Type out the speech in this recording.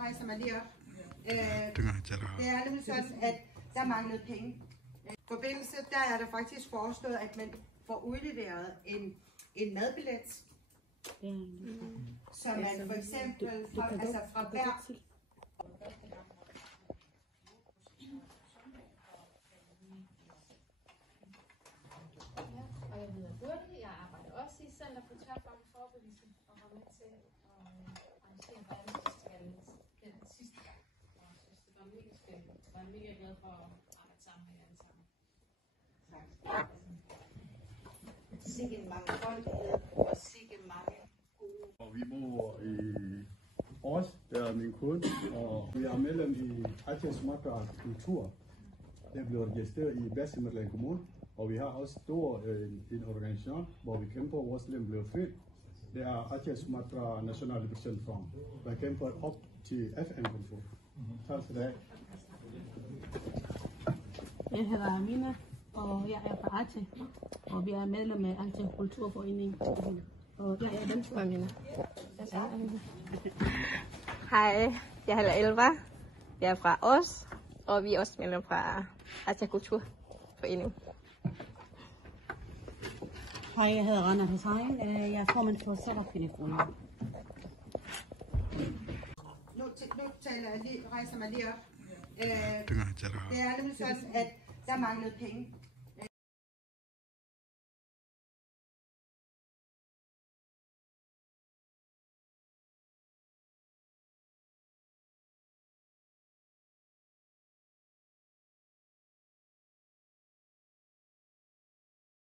rejser mig lige op. Det er nemlig sådan, at der manglede penge. I forbindelse der er der faktisk foreslået, at man får udleveret en madbillet, så man for eksempel fra hver... Og jeg hedder Burte. Jeg arbejder også i Center for Tværfaglig Forebyggelse og var med til at arrangere verdensfestivalen den sidste gang. Og jeg synes, det var mega spændende. Jeg er mega glad for at arbejde sammen med jer alle sammen. Tak. Sikke mange folkelighed og sikke mange gode. Og vi bor i Aarhus, der er min kone, og vi er medlem i Aarhus Smartgard Kultur. Det er blevet registreret i Vesthimmerland Kommune. Og vi har også en organisation, hvor vi kæmper, vores land blev født. Det er Aarhus Sumatra National Liberation Front, der kæmper op til FN-kontor. Tak for det. Jeg hedder Amina, og jeg er fra Ate, og vi er medlem af Ate Kulturforening. Og jeg er den for Amina. Hej, jeg hedder Elva. Jeg er fra Aarhus, og vi er også medlem fra Ate Kulturforening. Hej, jeg hedder Rana Hussein. Jeg er formand for Sætterkvindeforeningen. Rejser mig lige op. Det er nemlig sådan, at der manglede penge.